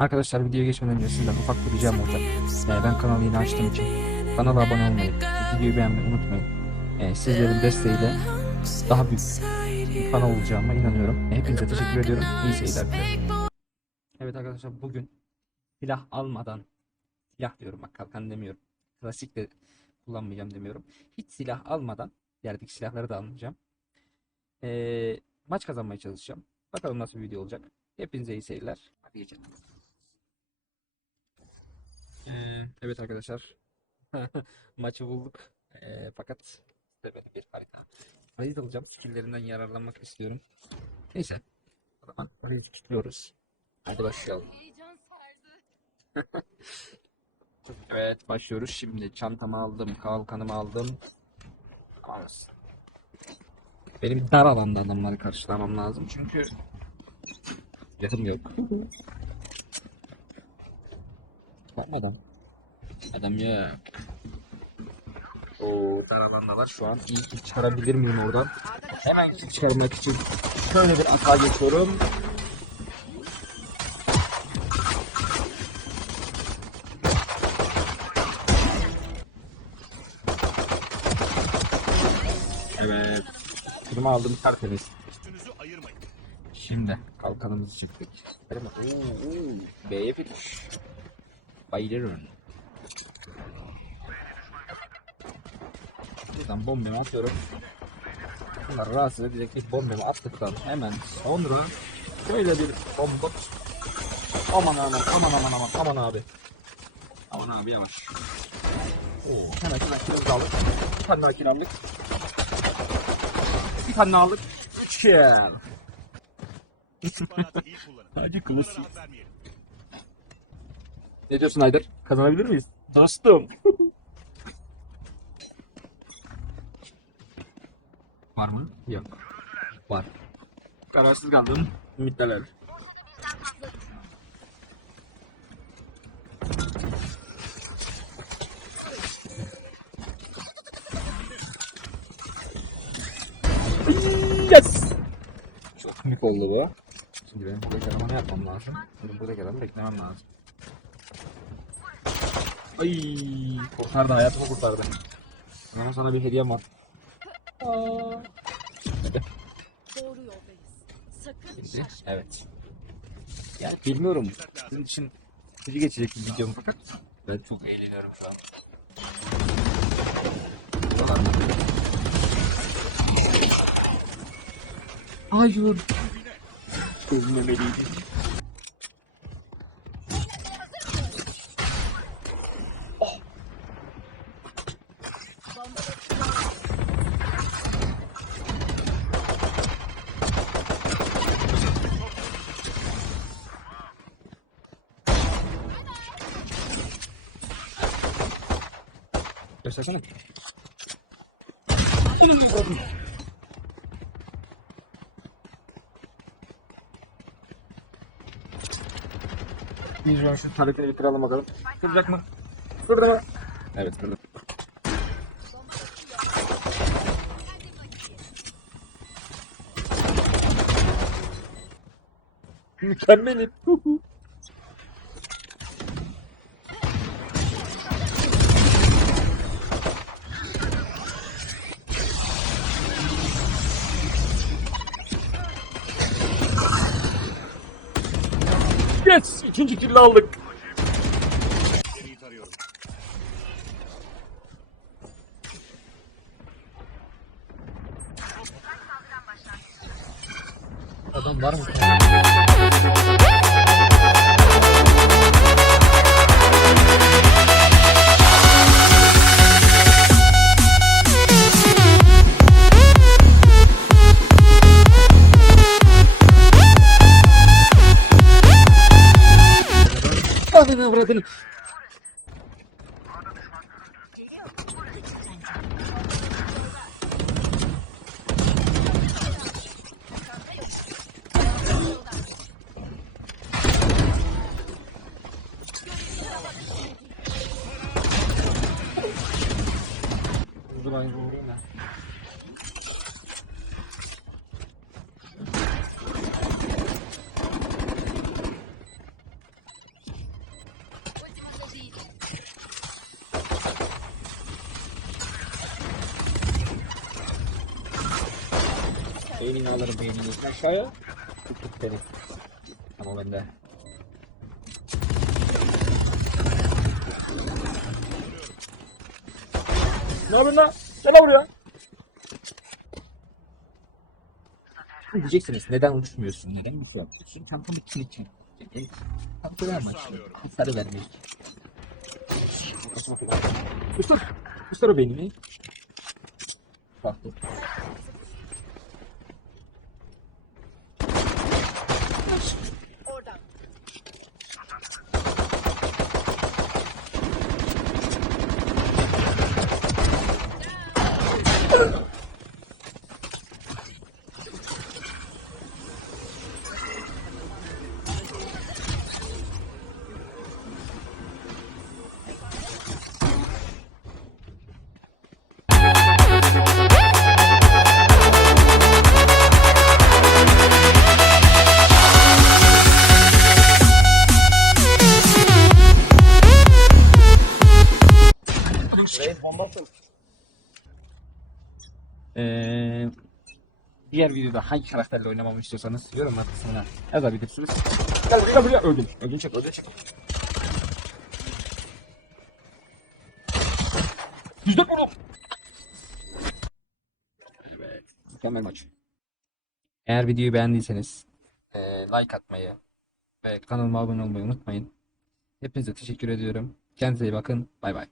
Arkadaşlar videoya geçmeden önce sizden ufak bir ricam olacak. Ee, ben kanalı yeni açtığım için kanala abone olmayı, videoyu beğenmeyi unutmayın. Ee, sizlerin desteğiyle daha büyük bir kanal olacağıma inanıyorum. Hepinize teşekkür ediyorum. İyi seyirler. Evet arkadaşlar bugün silah almadan silah diyorum bak kalkan demiyorum. Klasik de kullanmayacağım demiyorum. Hiç silah almadan yerdeki silahları da almayacağım. Ee, maç kazanmaya çalışacağım. Bakalım nasıl bir video olacak. Hepinize iyi seyirler. Hadi geçelim. Ee, evet arkadaşlar. Maçı bulduk. Ee, fakat böyle bir harita. Harita alacağım. Skill'lerinden yararlanmak istiyorum. Neyse. O zaman haritayı kilitliyoruz. Hadi başlayalım. Heyecan sardı. Evet başlıyoruz. Şimdi çantamı aldım. Kalkanımı aldım. Ağız. Benim dar alanda adamları karşılamam lazım. Çünkü yakın yok. Adam? Adam yok. Oo, dar alandalar şu an. İyi ki çıkarabilir miyim oradan? Hemen kill çıkarmak için şöyle bir atağa geçiyorum. Evet. Kırma aldım tertemiz. Üstünüzü ayırmayın. Şimdi kalkanımızı oo. B'ye finish. Bayılırım. Buradan bombamı atıyorum. Bunlar rahatsız edecek ilk bombamı attıktan hemen sonra şöyle bir bomba. Aman aman aman aman aman aman abi. Aman abi yavaş. Oo, hemen hemen kilomuzu aldık. Bir tane daha kilo aldık. Bir tane aldık. Üç kullanın. Hacı klasik. Ne diyorsun Aydar? Kazanabilir miyiz? Dostum. Var mı? Yok. Var. Kararsız kaldım. Ümitler. Yes! Çok komik oldu bu. Şimdi benim buradaki adama ne yapmam lazım? Benim buradaki adamı beklemem lazım. Ay kurtardı hayatımı kurtardı. Ama sana bir hediyem var. Doğru yoldayız. Sakın Şimdi, şaşma. evet. Yani bilmiyorum. Sizin için sıkıcı geçecek bir videom fakat ben çok eğleniyorum şu an. Hayır. Ölmemeliydim. Göstersene. Bir şu tarifini bitirelim bakalım. Kıracak mı? Kırdı mı? Evet kırdı. Mükemmelim. İkinci kill aldık. Adam var mı? oldu bak. Beynini alırım beynini aşağıya. Tut tut beni. Tamam ben de. Ne yapıyorsun lan? Gel buraya. Diyeceksiniz neden uçmuyorsun? Neden uçmuyorsun? Çünkü çantamı için için. Çantamı vermek için. Sarı vermek. Ustur. Ustur o beynini. Bak dur. Ee, diğer videoda hangi karakterle oynamamı istiyorsanız yorumlar kısmına yazabilirsiniz. Gel buraya buraya öldüm. Öldüm çek öldüm çek. Yüzde vurdum. Evet. Mükemmel maç. Eğer videoyu beğendiyseniz ee, like atmayı ve kanalıma abone olmayı unutmayın. Hepinize teşekkür ediyorum. Kendinize iyi bakın. Bay bay.